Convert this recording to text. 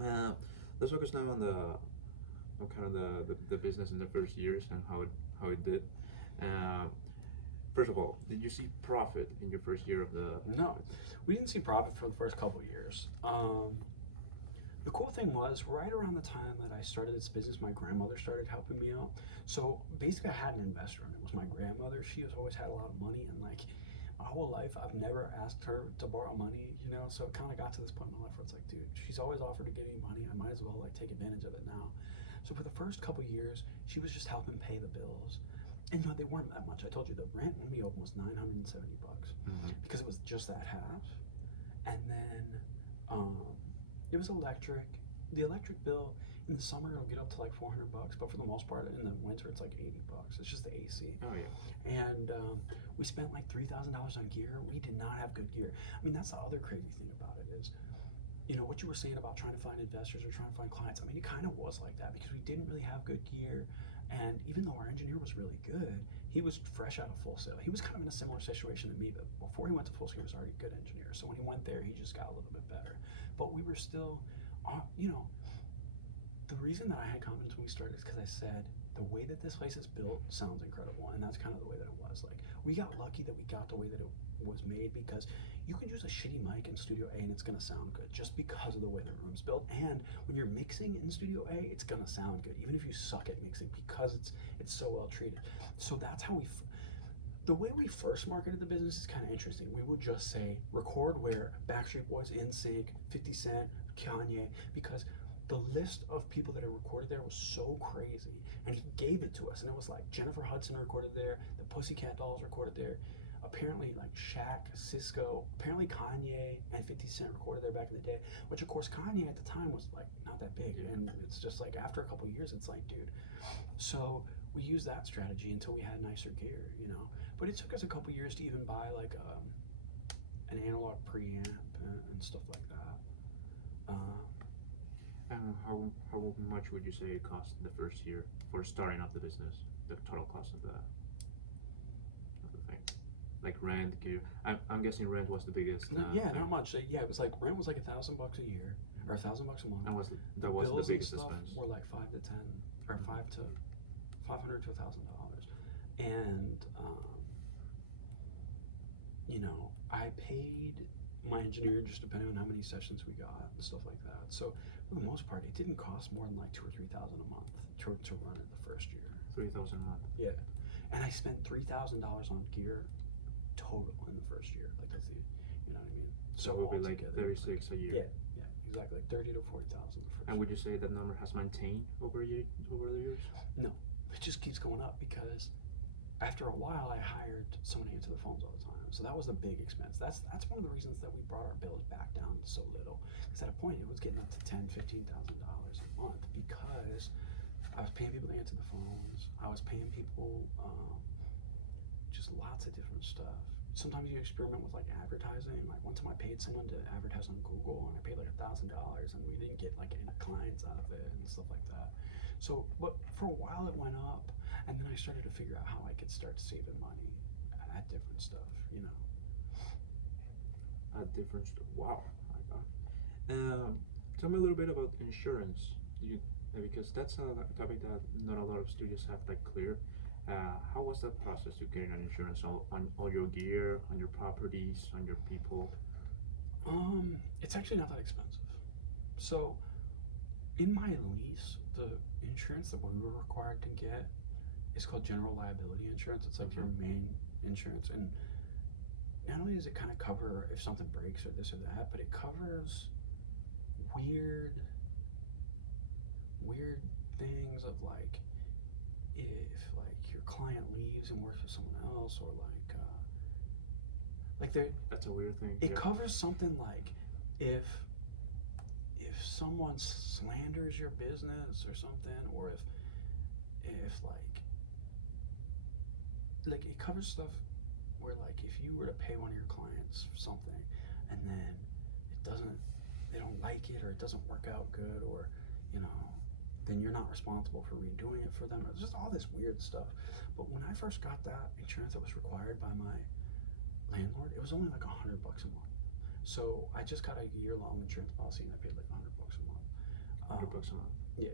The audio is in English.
Uh, let's focus now on kind of the business in the first years and how it did. Uh, First of all, did you see profit in your first year of the No, business? we didn't see profit for the first couple of years. The cool thing was, right around the time that I started this business, my grandmother started helping me out. So basically, I had an investor, and it was my grandmother. She has always had a lot of money, and like my whole life, I've never asked her to borrow money, you know. So it kind of got to this point in my life where it's like, dude, she's always offered to give me money. I might as well like take advantage of it now. So for the first couple of years, she was just helping pay the bills. And you know, they weren't that much. I told you the rent when we opened was $970 Mm-hmm. because it was just that half. And then um, it was electric. The electric bill in the summer it'll get up to like $400, but for the most part in the winter it's like $80. It's just the AC. Oh yeah. And we spent like $3,000 on gear. We did not have good gear. I mean, that's the other crazy thing about it is, you know, what you were saying about trying to find investors or trying to find clients. I mean, it kind of was like that because we didn't really have good gear. And even though our engineer was really good, he was fresh out of Full Sail. He was kind of in a similar situation to me, but before he went to Full Sail, he was already a good engineer. So when he went there, he just got a little bit better. But we were still, you know, the reason that I had confidence when we started is because I said the way that this place is built sounds incredible, and that's kind of the way that it was. Like we got lucky that we got the way that it was made because you can use a shitty mic in Studio A and it's gonna sound good just because of the way the room's built. And when you're mixing in Studio A, it's gonna sound good even if you suck at mixing because it's so well treated. So that's how the way we first marketed the business is kind of interesting. We would just say record where Backstreet Boys, NSYNC, 50 Cent, Kanye, because the list of people that had recorded there was so crazy. And he gave it to us, and it was like Jennifer Hudson recorded there, the Pussycat Dolls recorded there, apparently like Shaq, Cisco, apparently Kanye and 50 Cent recorded there back in the day, which of course Kanye at the time was like not that big. Yeah. And it's just like after a couple of years, it's like, dude. So we used that strategy until we had nicer gear, you know. But it took us a couple years to even buy like an analog preamp and stuff like that. And how much would you say it cost the first year for starting up the business? The total cost of the thing, like rent, gear. I'm guessing rent was the biggest Yeah, thing. not much. Yeah, it was like rent was like $1,000 a year or $1,000 a month. And was The that was the bills and biggest stuff expense? were like 5 to 10 or Mhm. 500 to $1,000, and you know, I paid my engineer just depending on how many sessions we got and stuff like that. So for the most part, it didn't cost more than like 2 or 3 thousand a month to run it the first year. 3,000 a month. Yeah, and I spent $3,000 on gear total in the first year. Like that's the, you know what I mean. So So it would be like altogether, like 36 a year. yeah, yeah, exactly, like 30 to 40 thousand the first And would year. you say that number has maintained over the years? No, it just keeps going up because after a while, I hired someone to answer the phones all the time. So that was a big expense. That's one of the reasons that we brought our bills back down so little. Because at a point, it was getting up to $10,000, $15,000 a month because I was paying people to answer the phones. I was paying people just lots of different stuff. Sometimes you experiment with like advertising. Like one time I paid someone to advertise on Google and I paid like $1,000 and we didn't get like any clients out of it and stuff like that. So, but for a while it went up and then I started to figure out how I could start saving money at different stuff, you know. At different wow, my God. Tell me a little bit about insurance. You because that's a topic that not a lot of studios have that clear. How was that process to getting an insurance on all your gear, on your properties, on your people? It's actually not that expensive. So in my lease, the insurance that we were required to get is called general liability insurance. It's like your Mm-hmm. main insurance, and not only does it kind of cover if something breaks or this or that, but it covers weird, weird things of if like your client leaves and works for someone else, or like there, That's a weird thing. it Yeah. covers something like if someone slanders your business or something, or if like it covers stuff where like if you were to pay one of your clients something and then it doesn't they don't like it or it doesn't work out good, or you know, then you're not responsible for redoing it for them. It's just all this weird stuff. But when I first got that insurance that was required by my landlord, it was only like $100 a month. So I just got a year long insurance policy and I paid like $100 a month. $100 a month. Yeah,